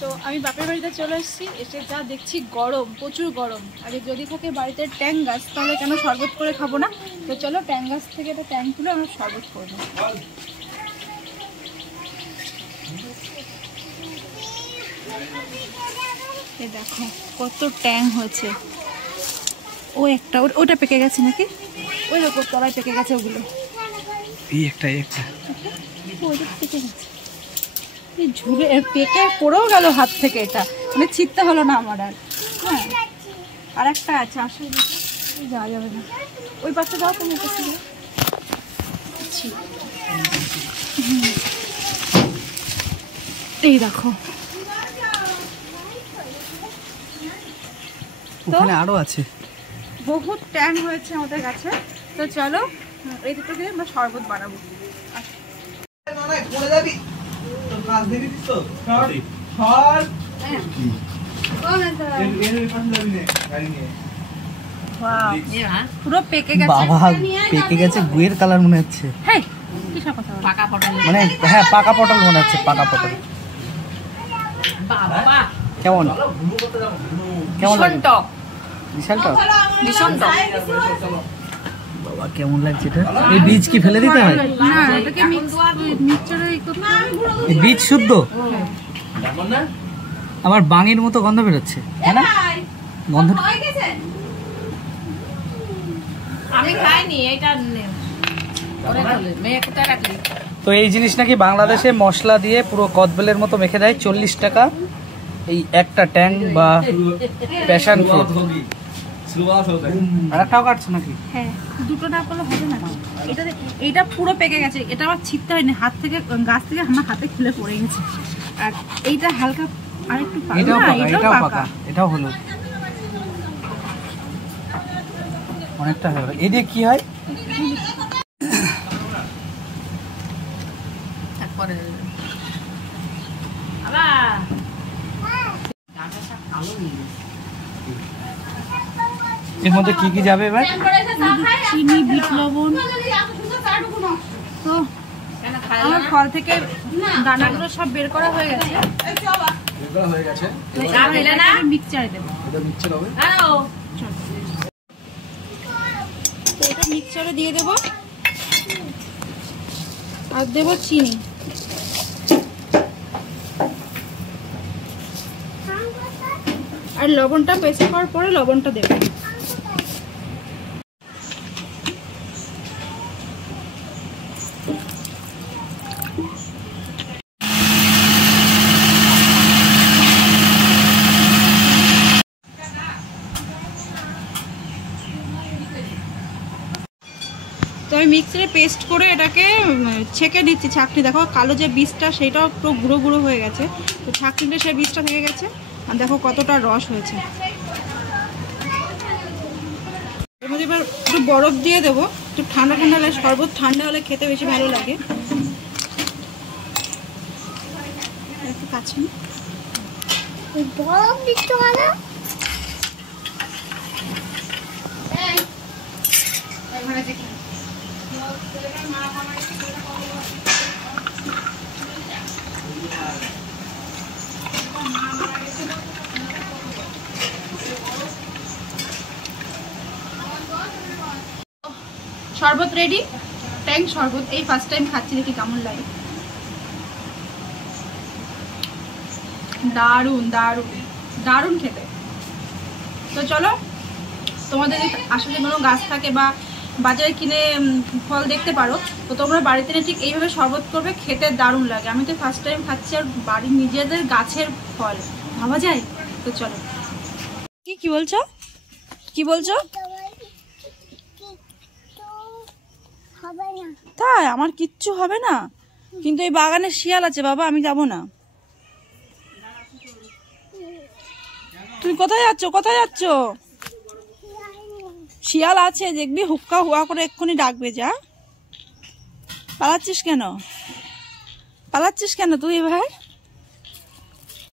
তো আমি বাপের বাড়িতে চলে এসেছি, এসে যা দেখছি গরম, প্রচুর গরম। আর যদি থাকে বাড়িতে ট্যাং গাছ তাহলে কেন শরবত করে খাবো না? তো চলো ট্যাং গাছ থেকে একটা ট্যাং তুলে আমরা শরবত করবো। এই দেখো কত ট্যাং হয়েছে। ও একটা ওটা পেকে গেছে নাকি? ওই ওপর তলায় পেকে গেছে ওগুলো। পেকে গেছে, ঝুলে পেকে পড়েও গেল হাত থেকে। এটা মানে ছিটতে হলো না আমার আর। হ্যাঁ আর একটা আছে, আসলে যাওয়া যাবে না। ওই পাশে যাও তুমি। এই দেখো ওখানে আরো আছে, বহুত ট্যাং হয়েছে আমাদের গাছে। তো চলো এই দুটো দিয়ে আমরা শরবত বানাবো। পুরো পেকে গেছে। বাবা পেকে গেছে, গুয়ের কালার মনে হচ্ছে। মানে হ্যাঁ পাকা পটল মনে হচ্ছে, পাকা পটল। কেমন কেমন লাগে? বিশাল টক, ভীষণ টক। বাবা কেমন লাগছে এটা? এই বীজ কি ফেলে দিতে হয়? না, এটাকে মিক্সচারে এই বীজ শুদ্ধ। আমার বাঙের মতো গন্ধ বেরোচ্ছে, হ্যাঁ না? গন্ধ আমি খাইনি এটা। তো এই জিনিস নাকি বাংলাদেশে মশলা দিয়ে পুরো কদবেলের মতো মেখে দেয়, 40 টাকা এই একটা ট্যাং বা প্যাশন ফ্রুট। আর একটাও কাটছো নাকি? হ্যাঁ, দুটো না করলে হবে না। এটা পুরো পেকে গেছে, এটা আমার ছিটতে হয়নি, হাত থেকে গাছ থেকে আমার হাতে খুলে পড়ে গেছে। আর এইটা হালকা আর একটু পাকা, এটাও পাকা, এটাও হলো অনেকটা হলো। এই দিয়ে কি হয়? এর মধ্যে কি কি যাবে এবার? চিনি, বিট লবণ। তো আমার ফল থেকে দানাগুলো সব বের করা হয়ে গেছে। মিক্সচারে দেবো। এটা মিক্সচারে দিয়ে দেবো আর দেবো চিনি। আর লবণটা পেস্ট করার পরে লবণটা দেবো। তো আমি মিক্সিতে পেস্ট করে এটাকে ছেঁকে দিচ্ছি। ছাঁকনি দেখো কালো যে বীজটা সেটাও একটু গুঁড়ো গুঁড়ো হয়ে গেছে। তো ছাঁকনিতে সেই বীজটা থেকে গেছে। আর দেখো কতটা রস হয়েছে। এর মধ্যে এবার একটু বরফ দিয়ে দেবো। একটু ঠান্ডা ঠান্ডা হলে, শরবত ঠান্ডা হলে খেতে বেশি ভালো লাগে। একটু কাছে বরফ দিতে হবে। শরবত রেডি, ট্যাং শরবত। এই ফার্স্ট টাইম খাচ্ছি, দেখি কেমন লাগে। দারুণ দারুণ দারুণ খেতে। তো চলো, তোমাদের আসলে কোনো গাছ থাকে বা বাজারে কিনে ফল দেখতে পারো, তো তোমরা বাড়িতে ঠিক এইভাবে শরবত করবে, খেতে দারুণ লাগে। আমি তো ফার্স্ট টাইম খাচ্ছি, আর বাড়ির নিজেদের গাছের ফল, ভাবা যায়? তো চলো। কি বলছো? কি বলছো? তাই আমার কিচ্ছু হবে না, কিন্তু এই বাগানে শিয়াল আছে বাবা, আমি যাব না। তুমি কোথায় যাচ্ছ? কোথায় যাচ্ছ? শিয়াল আছে, দেখবি হুক্কা হুয়া করে এক্ষুনি ডাকবে। যা, পালাচ্ছিস কেন? পালাচ্ছিস কেন তুই এবার?